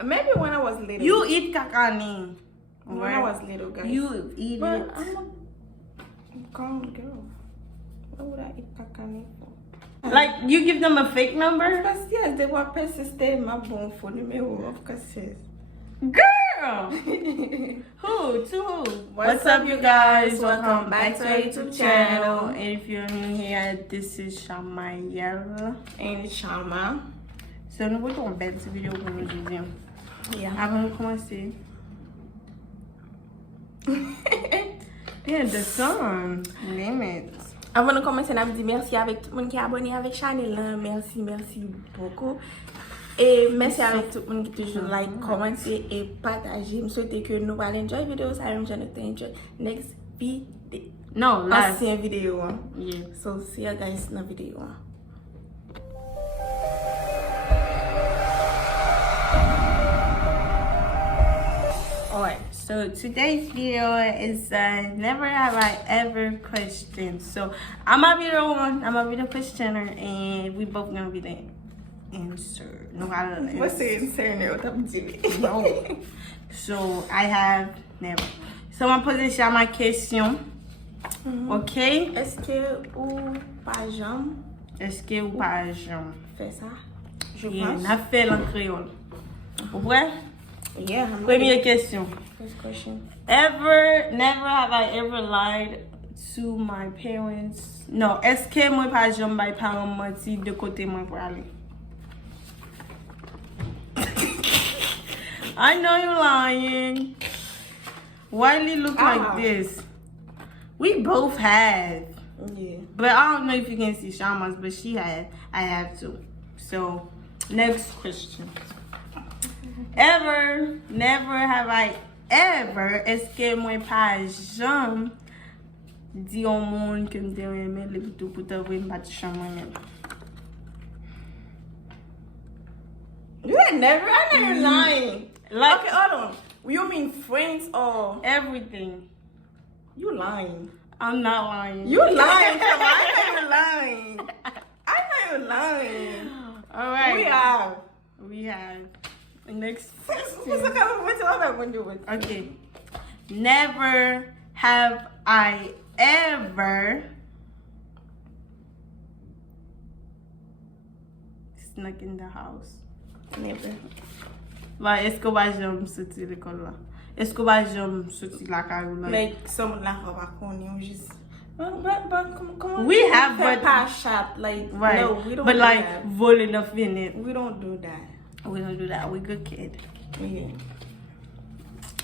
Maybe when I was little. You eat kakani. When I was little, guys. You eat but it. I'm a grown girl. What would I eat kakani for? Like, you give them a fake number? Of course, yes. They were persistent. My bone for numero. Of course, yes. Girl! Who? To who? What's up, you guys? Welcome back to our YouTube channel. And if you're new here, this is Shamayel. And Shama. So, nous voulons une belle vidéo pour aujourd'hui. Yeah. Avant de commencer. Yeah, the song. Name it. Avant de commencer, on dit merci avec tout le monde qui est abonné avec Chanel. Merci beaucoup. Et merci avec tout le monde qui toujours like, commenter et partager. Je souhaite que nous allons enjoy la vidéo. Ça va enjoy next video. No, last. Ancien vidéo. Yeah. So see you guys in the video. Alright, so today's video is never have I ever questioned. So I'm gonna be the one, I'm gonna be the questioner, and we both gonna be the answer. No, I don't know. What's the answer now? No. So I have never. So I'm gonna poser ma question. Okay? Eskew ou pas janm? Eskew ou pas janm? Fait ça? Je Yeah, pense. n'a fait en créole. Ouais? Yeah. Première question. First question. Never have I ever lied to my parents. No, est-ce que moi pas jamais mes parents menti de côté moi pour aller? I know you're lying. Why do you look like this? We both have. Yeah. But I don't know if you can see Shama's, but she had. I have to. So, next question. Never have I ever, est-ce que moi pas jamais dit au monde que me aimé le tout pour te voir battre chambre même. You ain't never, I know you're lying. Like, Okay, hold on. You mean friends or everything. you lying? I'm not lying. You lying, come on. I know you're lying. I know you're lying. All right. We have. Next What's question. the other one doing? Okay. Never have I ever snuck in the house. Never. Like, est-ce que va jamais sortir l'école là? Est-ce que va jamais sortir la caille là? Like someone like a just. But come on. We have, but pass shop like right. no, we don't. But do like that. voling up in it. We don't do that. We don't do that. We good kid. Yeah.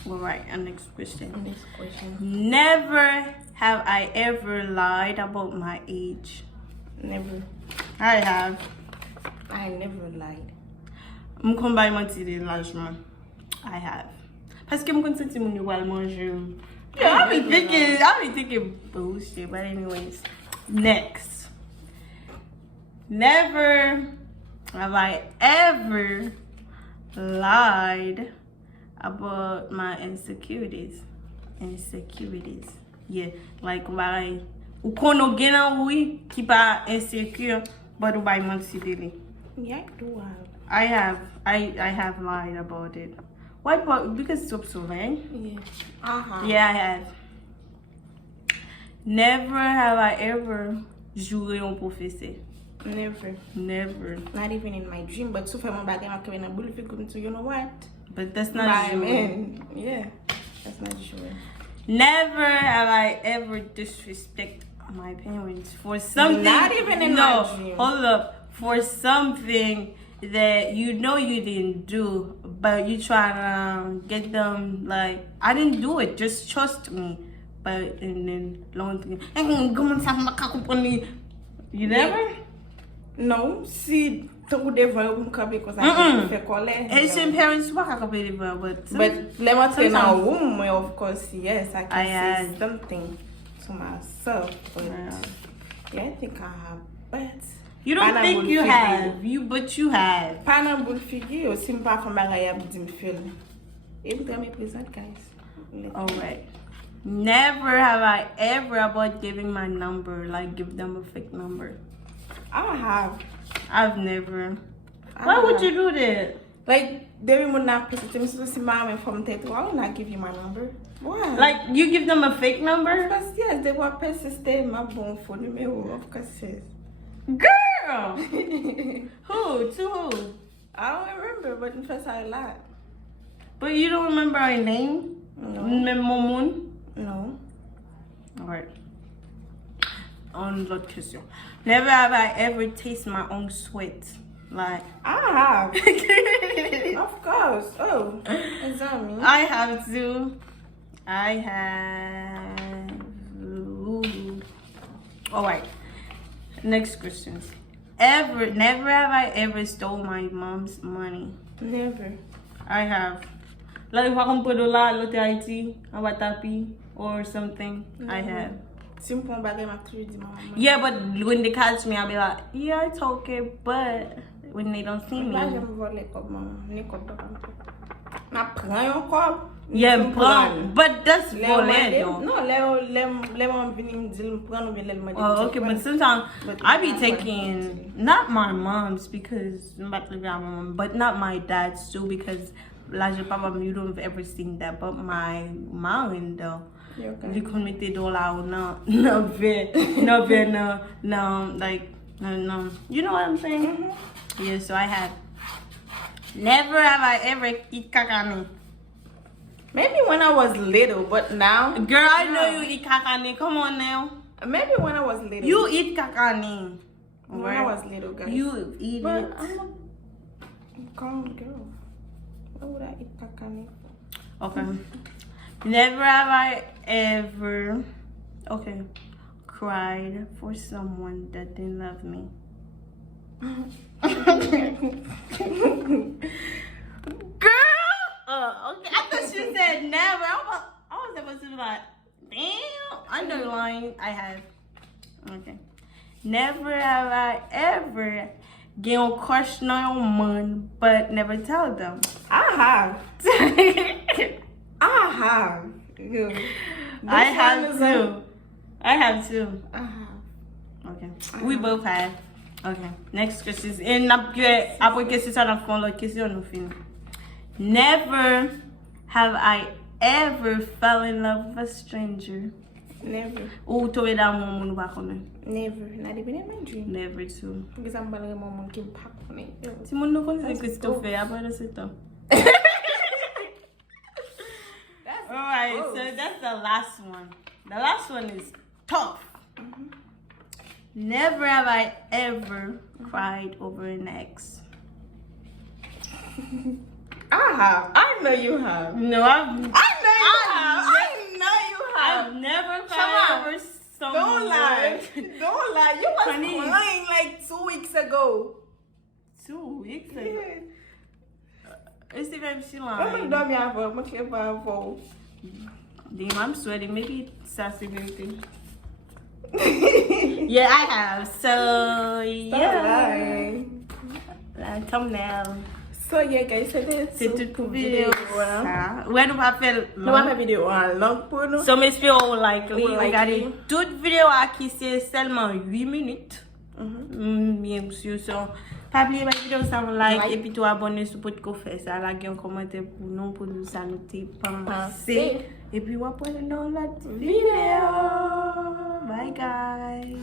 All right. Our next question. Next question. Never have I ever lied about my age. Never. I have. I never lied. Je combine menti de l'âgement. I have. Parce que je me sens mon nouvel manger. Yeah, I be thinking bullshit, but anyways. Next. Never have I ever lied about my insecurities. Yeah, like why ou kono gen an oui ki pa insecure, but ou bay menti de. Yeah, I do have. I have lied about it. Why? Because it's up so right? Yeah. Yeah, I have. Never have I ever juré en professeur. Never. Not even in my dream, but so far my back I'm coming a bully to you know what? But that's not true. Yeah. That's not true. Never have I ever disrespect my parents for something. Not even in my dream. Hold up. For something that you know you didn't do, but you try to get them like, I didn't do it, just trust me. But and then long thing, you never? No, see, tout devant because I feel colère. Asian parents work a bit, but let me tell you now, womb, of course, yes, I can say had something to myself, but yeah, I think I have, but. You don't think you have, but you have. Pineapple figure, simple from Bagaya didn't feel. Even tell me, please, guys. Alright. Never have I ever about giving my number, like give them a fake number. I have. I've never. Why would you do that? Like, they will not put it to see my from tattoo. I will not give you my number. Why? Like, you give them a fake number? Of course, yes, they will persistent my phone for numero. Of course, yes. Girl! Who? To who? I don't remember, but in first I lied. But you don't remember her name? No. Moon? No. Alright. On l'autre question. Never have I ever tasted my own sweat. Like, I have. Of course. Oh, is that me? I have to. I have. Ooh. Alright. Next questions. Never have I ever stole my mom's money. Never. I have. Like, if I can put a lot of Haiti, Awatapi, or something, I have. Simple bag of activity, mama. Yeah, but when they catch me, I'll be like, yeah, it's okay, but when they don't see me. Yeah, but that's volet though. No, Oh, okay, but sometimes I be taking not my mom's because but not my dad's too because you don't have ever seen that, but my mom though. You commit $1 no. You know what I'm saying? Mm-hmm. Yeah, so I have. Never have I ever eat kakani. Maybe when I was little, but now. Girl, I know you eat kakani. Come on now. Maybe when I was little. You eat kakani. When I was little, guys. You eat but it. I'm a calm girl. Why would I eat kakani? Okay. Never have I ever, cried for someone that didn't love me. Girl! Okay. I thought she said never. I was supposed to be like, damn. Underline, I have. Okay. Never have I ever get a crush on your man, but never tell them. I have. I have. Yeah. I have too. I have too. I have. Okay. We both have. Okay. Next question. Après question ça on a l'autre question nous finit. Never have I ever fell in love with a stranger. Never. Ou tombé d'amour moun pas connaît. Never. Not even in my dream. Never too. Because I'm balé mon monde qui pas connaît. Si moun nous connaît ce que tu fais après de ce temps. Alright, so that's the last one. The last one is tough. Mm-hmm. Never have I ever cried over an ex. I have. I know you have. No, I know you have. I've never cried over someone. Don't lie. Don't lie. You was crying like 2 weeks ago. 2 weeks ago? It's even she lying. I'm gonna Damn, I'm sweating. Maybe it's sassy. Yeah, I have. So, yeah. Thumbnail. So, yeah, guys, c'est tout pour vidéo. Ouais, nous va faire vidéo long pour nous. So, mais si vous regardez toute vidéo qui c'est seulement 8 minutes. Bien sûr, so, pas oublier ma vidéo, ça me like et puis tu abonner sur podcast faire ça, là, un commentaire pour nous ça nous penser. Et puis, on va prendre dans la vidéo. Bye, guys.